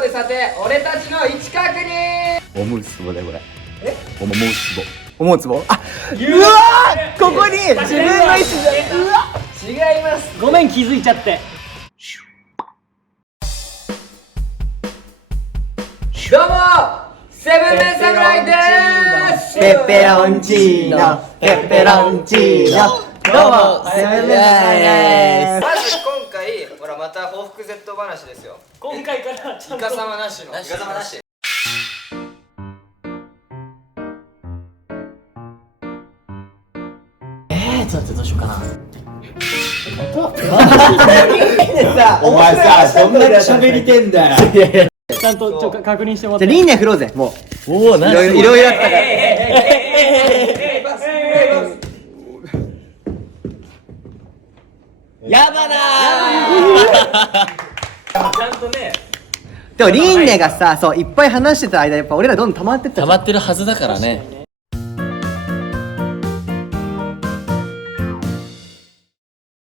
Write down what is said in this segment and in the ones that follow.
票でさて俺たちの位置確認。思うつぼだよこれ。え？思うつぼ。思うつぼ。あ、ううわー、ここに自分の位置じゃ。うわ。違います。ごめん、気づいちゃって。どうもセブンメン侍でーす。ペペロンチーノ、ペペロンチーノ。どうもセブンメン侍でまず今回ほらまた報復 Z 話ですよ。今回からちゃんとイカ様なしの。イカ様なし。ちょっとどうしようかな。お前さ、どんだけ喋りてんだよ。ちゃんと確認してもらって。じゃあリンネ振ろうぜ、もう。おお、いろいろあったから。やだなー。ちゃんとね。でもリンネがさ、そういっぱい話してた間やっぱ俺らどんどん溜まってったじゃん。溜まってるはずだからね。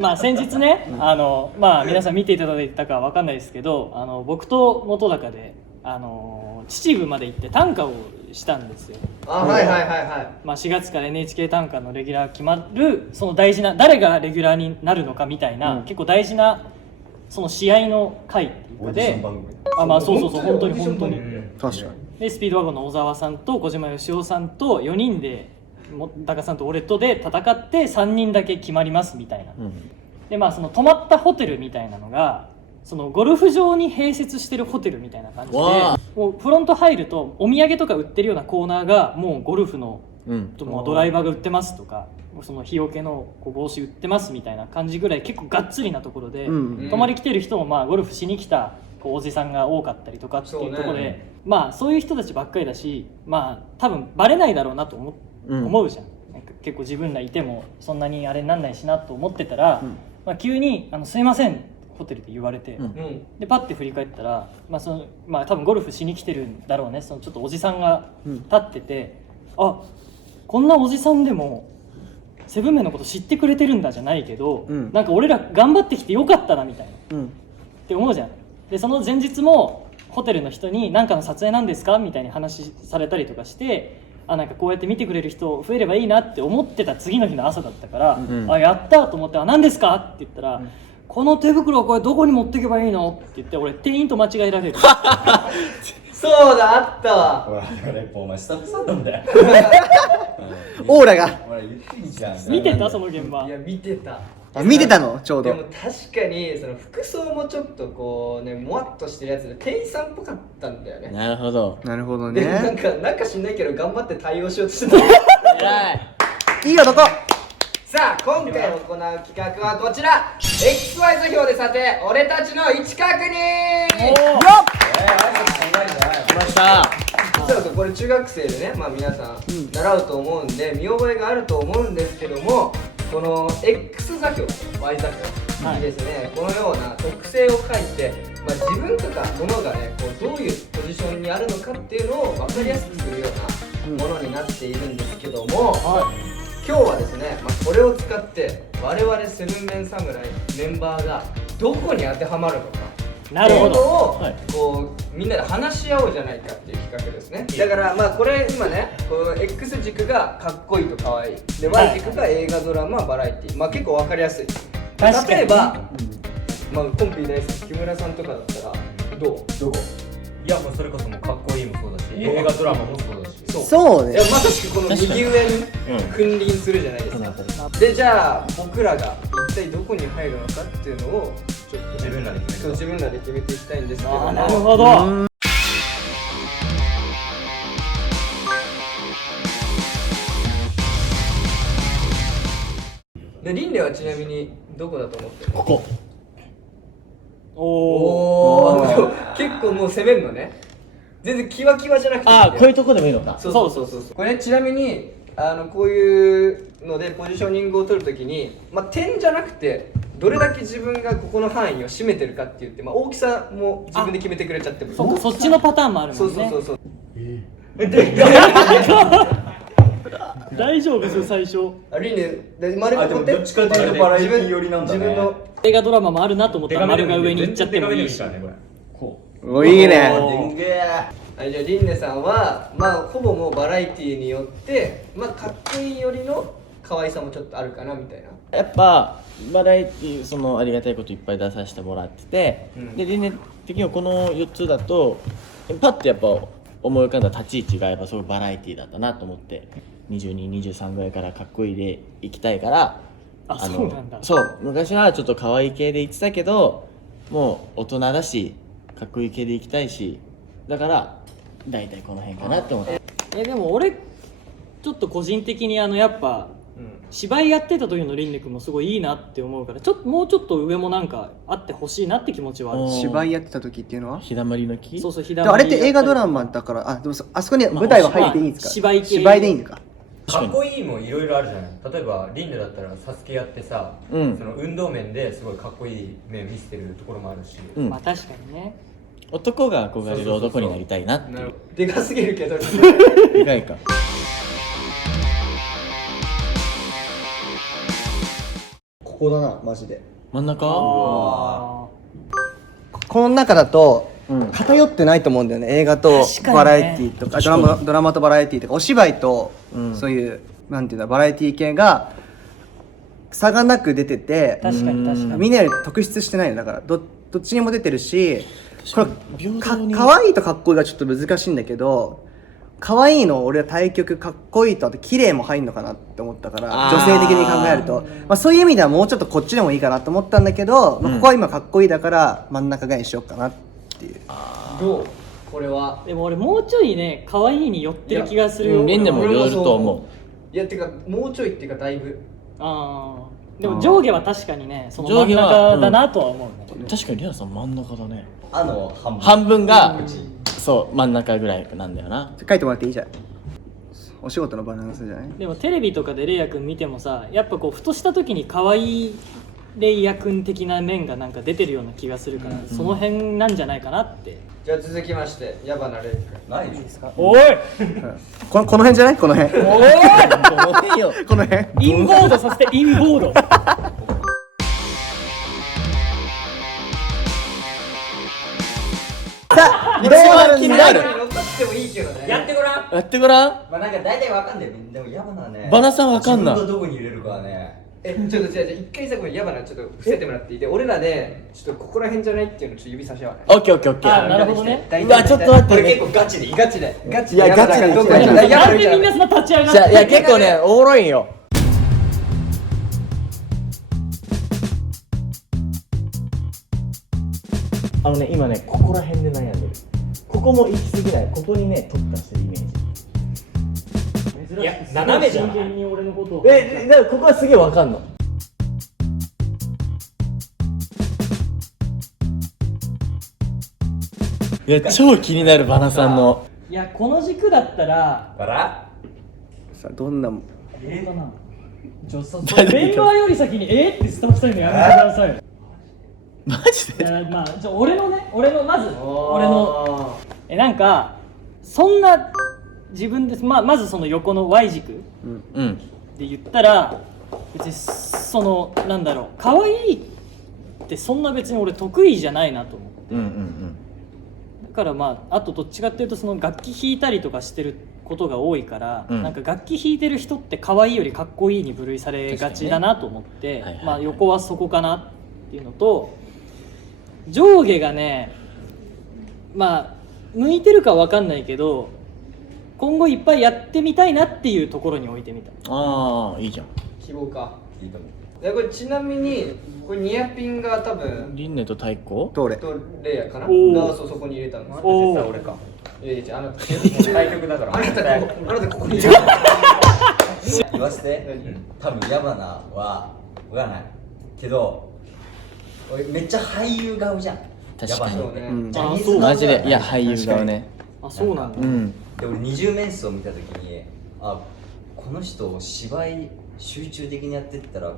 まあ先日ね、まあ皆さん見ていただいたかわかんないですけど、僕と本で秩父まで行って短歌をしたんですよ。あ、はいはいはいはい。まあ4月から NHK 短歌のレギュラー決まる、その大事な誰がレギュラーになるのかみたいな、結構大事なその試合の回っていうかで、まあそう本当に確かに。でスピードワゴンの小沢さんと小島よしおさんと4人でダカさんと俺とで戦って3人だけ決まりますみたいな、でまあその泊まったホテルみたいなのがそのゴルフ場に併設してるホテルみたいな感じで、もうフロント入るとお土産とか売ってるようなコーナーがもうゴルフの、もうドライバーが売ってますとか、その日よけのこう帽子売ってますみたいな感じぐらい結構がっつりなところで、泊まり来てる人もまあゴルフしに来たこうおじさんが多かったりとかっていうところで、まあそういう人たちばっかりだし、まあ多分バレないだろうなと思うじゃん。なんか結構自分らいてもそんなにあれになんないしなと思ってたら、まあ、急にすいませんホテルで言われて、でパッて振り返ったら、まあ多分ゴルフしに来てるんだろうね、そのちょっとおじさんが立ってて、あ、こんなおじさんでもセブンメンのこと知ってくれてるんだじゃないけど、なんか俺ら頑張ってきてよかったなみたいな、って思うじゃん。でその前日もホテルの人に何かの撮影なんですかみたいに話されたりとかして、なんかこうやって見てくれる人増えればいいなって思ってた次の日の朝だったから、やったと思って、何ですかって言ったら、この手袋はこれどこに持っていけばいいのって言って、俺店員と間違えられる。そうだ、あったわ。ほら、お前スタッフさんなんだよ。オーラが。ほら、言っていいじゃん。見てたその現場。いや見てた。あ、見てたのちょうど。でも確かにその服装もちょっとこうね、もわっとしてるやつで店員さんっぽかったんだよね。なるほど。なるほどでなんね。か知んないけど頑張って対応しようとしてた。偉い。いい男。さあ今回行う企画はこちら XY 座標でさて俺たちの位置確認。来ました。実はこれ中学生でね、まあ皆さん習うと思うんで見覚えがあると思うんですけども、この X 座標 Y 座標にですね、このような特性を書いて、まあ、自分とか物がねこうどういうポジションにあるのかっていうのを分かりやすくするようなものになっているんですけども、今日はですね、まあ、これを使って我々セブンメン侍メンバーがどこに当てはまるのかなるほど。をこうみんなで話し合おうじゃないかっていう企画ですね。だからまあこれ今ね、この X 軸がかっこいいと可愛いで、Y 軸が映画ドラマバラエティ、まあ結構わかりやすい。確かに例えば、まあコンピ大好き木村さんとかだったらどこ？いやもうそれこそもうかっこいいもそうだし、映画ドラマもそうだし。そうねいや。まさしくこの右上に君臨するじゃないですか。でじゃあ僕らが一体どこに入るのかっていうのをちょっと自分らで決める。自分らで決めていきたいんですけども。なるほど。でリンレはちなみにどこだと思ってるの？ここ。おー結構もう攻めるのね。全然キワキワじゃなくていいんだよ。こういうとこでもいいのか。そうこれね、ちなみにこういうのでポジショニングを取るときに、まあ、点じゃなくてどれだけ自分がここの範囲を占めてるかって言って、まあ、大きさも自分で決めてくれちゃってもいい。そっちのパターンもあるもんね。そう大丈夫ですよ最初。リンレ丸がこって、どっちかっていうとバラエティ寄りなんだね。自分の映画ドラマもあるなと思ったら丸が上に行っちゃってもいいし。こう。お、いいね。はい、じゃあリンネさんはまあほぼもうバラエティーによってまあかっこいいよりの可愛さもちょっとあるかなみたいな。やっぱバラエティそのありがたいこといっぱい出させてもらってて、うんで年齢的にはこの4つだとパッとやっぱ思い浮かんだ立ち位置がやっぱそういうバラエティだったなと思って、22、23ぐらいからかっこいいでいきたいから。そうなんだ。そう昔はちょっと可愛い系で言ってたけど、もう大人だしかっこいい系でいきたいし、だから大体この辺かなって思ってでも俺ちょっと個人的にやっぱ芝居やってた時のリンネ君もすごいいいなって思うから、もうちょっと上もなんかあってほしいなって気持ちはあるし。芝居やってた時っていうのは日だまりの木。そうそう、日でもあれって映画ドラマだから、あ、でもあそこに舞台は入っていいんですか？芝居系芝居でいいのか。かっこいいもいろいろあるじゃない。例えばリンネだったらサスケやってさ、うんその運動面ですごいかっこいい面見せてるところもあるし、うんまあ確かにね。男が憧れる男になりたいなっていう。なるほど。でかすぎるけど。でかいか。ここだな、マジで。真ん中。この中だと偏ってないと思うんだよね。映画と確かにねバラエティーとか、ドラマとバラエティーとか、お芝居と、うんそういうなんていうんだ、バラエティー系が差がなく出てて、確かに確かに。みんなより特筆してないのだから、どっちにも出てるし、これ平等に可愛いとかっこいいがちょっと難しいんだけど、可愛いの俺は対極、かっこいいとあと綺麗も入んのかなって思ったからあー女性的に考えると、まあ、そういう意味ではもうちょっとこっちでもいいかなと思ったんだけど、まあ、ここは今かっこいいだから真ん中ぐらいにしようかなっていう。どうこれは。でも俺もうちょいね可愛いに寄ってる気がするよ。リンネもよると思う。いやてかもうちょいっていうかだいぶ。ああ。でも上下は確かにね、その真ん上下は中だなとは思うね。確かにリナさん真ん中だね。半分半分がそう真ん中ぐらいなんだよな。書いてもらっていいじゃん。お仕事のバランスじゃない？でもテレビとかでレイヤくん見てもさ、やっぱこうふとした時に可愛いレイヤくん的な面がなんか出てるような気がするから、その辺なんじゃないかなって。じゃあ続きまして矢花レイ君。ないでしょ。おいこの辺じゃない？この辺。おいごめんよ。この辺。インボードさせてインボード。さあ、どうなるんだ？矢花に乗っかってもいいけどね。やってごらん。やってごらん。まあなんか大体わかんない。でも矢花はね。バナさんわかんない自分がどこに入れるかはね。ちょっとじゃあ一回さこれ矢花ちょっと伏せてもらっていいで、俺らでちょっとここら辺じゃないっていうのをちょっと指差し合わない。オッケーオッケーオッケあ、ー。なるほどね。大体うわちょっと待ってこれ結構ガチでいい。ガチでガチいやガチでどこにいやなんでみんなそんな立ち上がってじゃあいや結構ねおもろいんよ。今ねここら辺で悩んでる。ここも行き過ぎない。ここにね特化してるイメージ。いや斜めじゃん。真剣に俺のことを。だからここはすげえわかんの。いや超気になるバナさんの。いやこの軸だったらバラ。さあ、どんな。どうかな。ちょっとメンバーより先にってスタッフさんにやめてください。マジで。いやまあじゃあ俺のまず俺のなんかそんな自分でまずその横の Y 軸うん。で言ったら別にそのなんだろう可愛いってそんな別に俺得意じゃないなと思う。うんうんだからまああとどっちかっていうとその楽器弾いたりとかしてることが多いから、うんなんか楽器弾いてる人って可愛いよりかっこいいに分類されがちだなと思って、はいはいはいまあ横はそこかなっていうのと、上下がねまあ向いてるかわかんないけど今後いっぱいやってみたいなっていうところに置いてみた。ああいいじゃん。希望か。いいと思う。でこれちなみにこれニアピンが多分リンネと太鼓。どれ？とレイヤーかなおーがそこに入れたんです。おー実は俺か。いやいやあなた対局だから。あなたここに入れ言わせて。多分矢花はわからないけど、俺めっちゃ俳優顔じゃん。確かにそうね。うんジャニーズあそうマジでいや顔俳優顔ね。あそうなんだ。うん。で俺20面相見た時にこの人芝居集中的にやってったら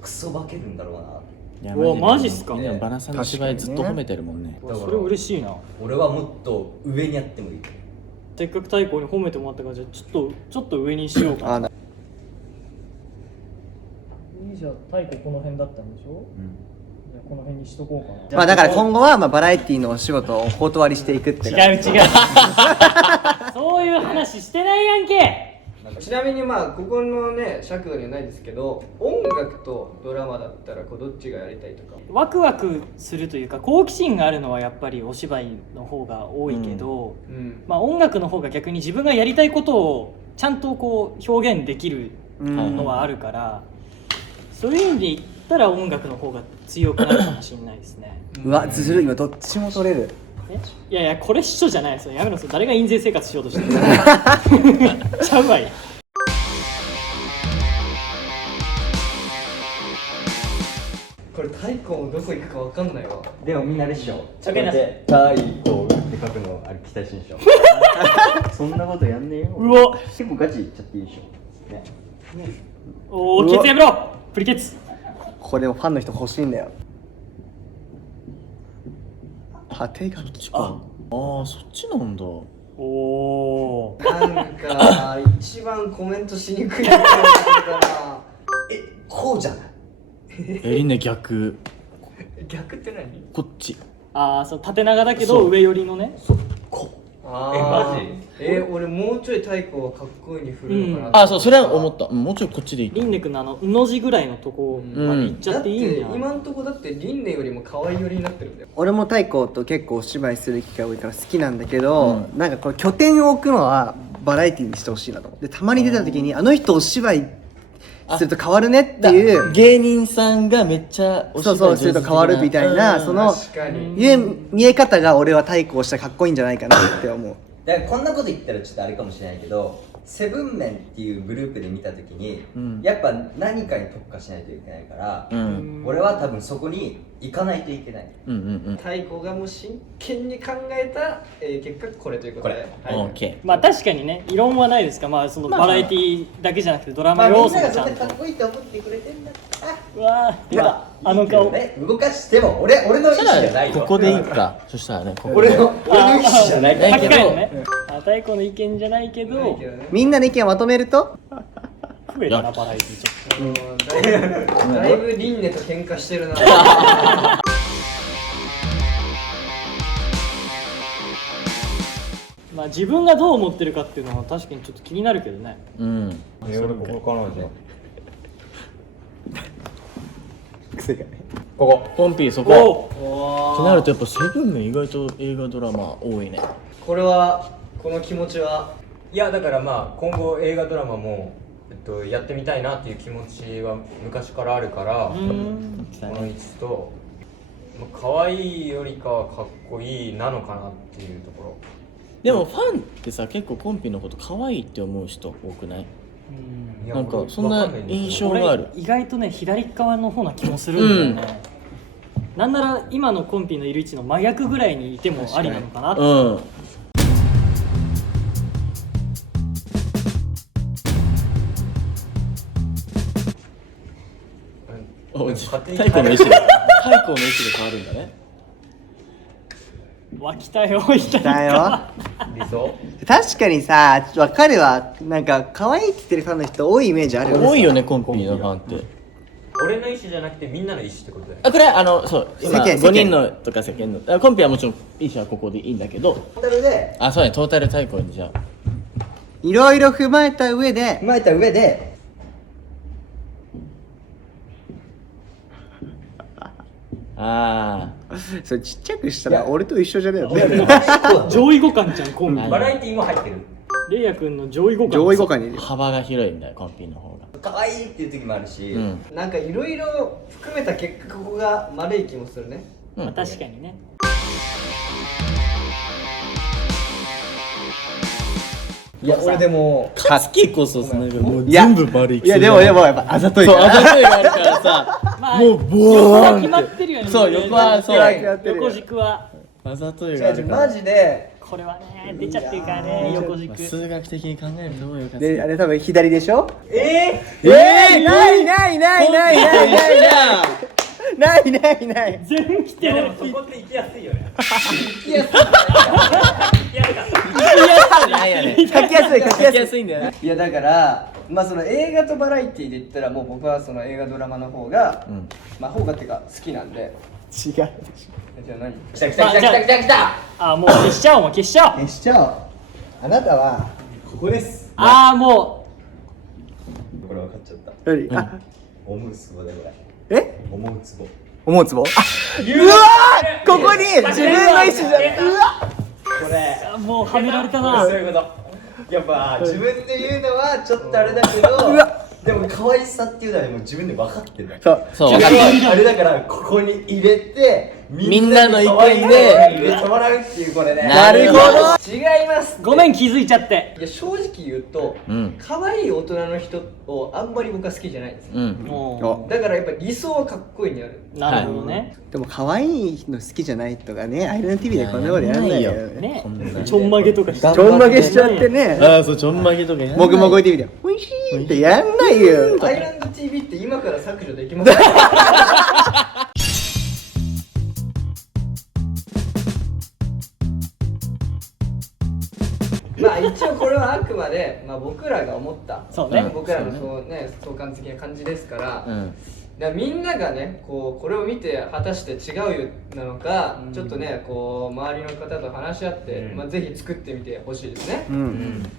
クソ化けるんだろうないやうわマジっすかでもバナさんの芝居ずっと褒めてるもんね。だからそれ嬉しいな。俺はもっと上にやってもいい。せっかく太鼓に褒めてもらったからじゃあちょっと上にしようかな。いいじゃあ太鼓この辺だったんでしょ。じゃあこの辺にしとこうかな。まあだから今後はまあバラエティのお仕事をお断りしていくって違う違うそういう話してないやんけ。ちなみにまあここのね尺度にはないですけど、音楽とドラマだったらこうどっちがやりたいとか。ワクワクするというか好奇心があるのはやっぱりお芝居の方が多いけど、まあ音楽の方が逆に自分がやりたいことをちゃんとこう表現できるのはあるから、そういう意味で言ったら音楽の方が強くなるかもしれないですね。うわずるい、今どっちも取れる。いやいやこれ秘書じゃないですよ、やめろ。誰が印税生活しようとしてるちゃうわい。これ太鼓もどこ行くかわかんないわ。でもみんなあれっしょ。わかりますで太鼓って書くのあれ期待してるでしょ。そんなことやんねえよ。うわ結構ガチいっちゃっていいでしょ。ね。おおケツやめろプリケツ。これもファンの人欲しいんだよ。縦書き。ああ、そっちなんだ。おおなんか一番コメントしにくいやつだな。こうじゃない。りんね逆。逆って何？こっち。ああ、そう縦長だけど上寄りのね。マジ？俺もうちょい太鼓をかっこいいに振るのかなって。あ、そうそれは思った。もうちょいこっちでいい。リンネ君のうの字ぐらいのとこまで行っちゃっていいんじゃん。今んとこだってリンネよりも可愛い寄りになってるんだよ。俺も太鼓と結構お芝居する機会多いから好きなんだけど、なんかこれ拠点を置くのはバラエティにしてほしいなと思って、たまに出た時にあの人お芝居すると変わるねっていう芸人さんがめっちゃお芝居そうすると変わるみたいな、その確かに。いう見え方が俺は太鼓をしたらかっこいいんじゃないかなって思う。だからこんなこと言ったらちょっとあれかもしれないけど、セブンメンっていうグループで見たときに、やっぱ何かに特化しないといけないから、俺は多分そこに行かないといけない。太鼓がもう真剣に考えた、結果これということで。これはいオッケまあ確かにね、異論はないですか。まあそのバラエティだけじゃなくてドラマまあみ要んながそれ素もちゃんと。かっこいいって思ってくれてんだったら、うわー、出たあの顔。ね、動かしても俺の意思じゃないよ。ここでいいか。そしたらね、ここで。俺の意思じゃないから。書き換えるね。太鼓の意見じゃないけど、ないけどね。みんなの意見をまとめると増えたなバラエティちょっと。だいぶリンネと喧嘩してるな。まあ自分がどう思ってるかっていうのは確かにちょっと気になるけどね。俺ここかなじゃ癖がね。ここポンピーそこ。ってなるとやっぱセブンメン意外と映画ドラマ多いね。これはこの気持ちは。いやだからまあ今後映画ドラマも、やってみたいなっていう気持ちは昔からあるから、この位置と、まあ、可愛いよりかはかっこいいなのかなっていうところ。でもファンってさ、結構ポンピーのこと可愛いって思う人多くない？いやなんか俺そんなわかんいんですよ印象がある。俺意外とね左側の方な気もするんだよね。なんなら今のコンピのいる位置の真逆ぐらいにいてもありなのかなって。勝手に太鼓の意思で変わるんだね。わ来たよ左だよ。側。理想確かにさ、分かるわ。なんか可愛いって言ってるファンの人多いイメージあるよね。多いよね、コンピーのファンって。俺の意思じゃなくてみんなの意思ってことだよ。あ、これそう今世間5人のとか世間のコンピはもちろん意思はここでいいんだけど、トータルであ、そうね、トータル太鼓にじゃあいろいろ踏まえた上で踏まえた上で、それちっちゃくしたら俺と一緒じゃねえよ。上位互換じゃんコンピ。バラエティも入ってる。レイヤ君の上位互換。上位互換にいるよ。幅が広いんだよ、コンピの方が。可愛いっていう時もあるし、なんかいろいろ含めた結果ここが丸い気もするね。まあ確かにね。いや俺でも勝木こそもういや全部丸いいやでもやっぱあざといそう、から。あざといがあるからさ、まあもうボ横はーンって決まってるよね。そう、横はそう、横軸はあざといがあるからマジでこれはね出ちゃってるからね横軸。数学的に考えるとどうよかであれ多分左でしょ。ないないないないないないないないない。全部来てる。でもそこって行きやすいよね。ないやね。書きやすい書き書きやすい。やすいんだよね。いやだからまあその映画とバラエティで言ったらもう僕はその映画ドラマの方が、まあ方がっていうか好きなんで違うでしじゃあ何？来た来た来た来た来た来た。あもう消しちゃおうもう消しちゃおう。ょ消しちゃおう。あなたはここです。ああもこれ分かっちゃった。何？あ、思うツボでこれ。え？思うツボ。思うつぼ？あ、うわー、ここに自分の意思じゃうわ。これ。うもうはめられたな。そういうこと。やっぱ自分で言うのはちょっとあれだけど、うわでも可愛さっていうのはもう自分で分かってるんだよ。そう。そうだか分かってるらあれだからここに入れてみんなの意見で可愛い入れてもらうっていうこれね。なるほど。違います。ごめん気づいちゃって。いや正直言うと、うん可愛い大人の人をあんまり僕は好きじゃないんですよ。うんもだからやっぱ理想はかっこいいにある。うなるほどね。でも可愛いの好きじゃないとかね、アイラン TV でこんなことやらないよ。ねこんなちょんまげとかしてちょんまげしちゃってね。ああそうちょんまげとかやんないもぐもぐ TV でおいしいってやんないよ。アイランド TV って今から削除できますか？まあ一応これはあくまで、まあ、僕らが思ったそうね僕らのそうね相関的な感じですから、うんだからみんながねこうこれを見て果たして違うよなのか、ちょっとねこう周りの方と話し合って、まあ、ぜひ作ってみてほしいですね。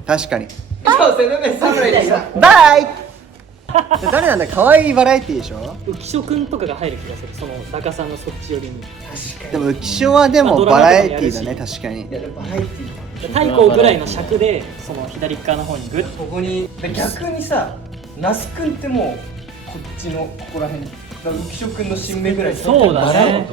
確かに。以上セブンメン侍でした。バイ。誰なんだ、可愛いバラエティでしょ。浮所くんとかが入る気がする。その中さんのそっち寄りに。でも浮所はでもバラエティだね、確かに。いやでもバラエティー太鼓ぐらいの尺でその左側の方にグッと。ここにで逆にさ那須くんってもうこっちのここら辺だから浮所くんの新芽ぐらいそうだね。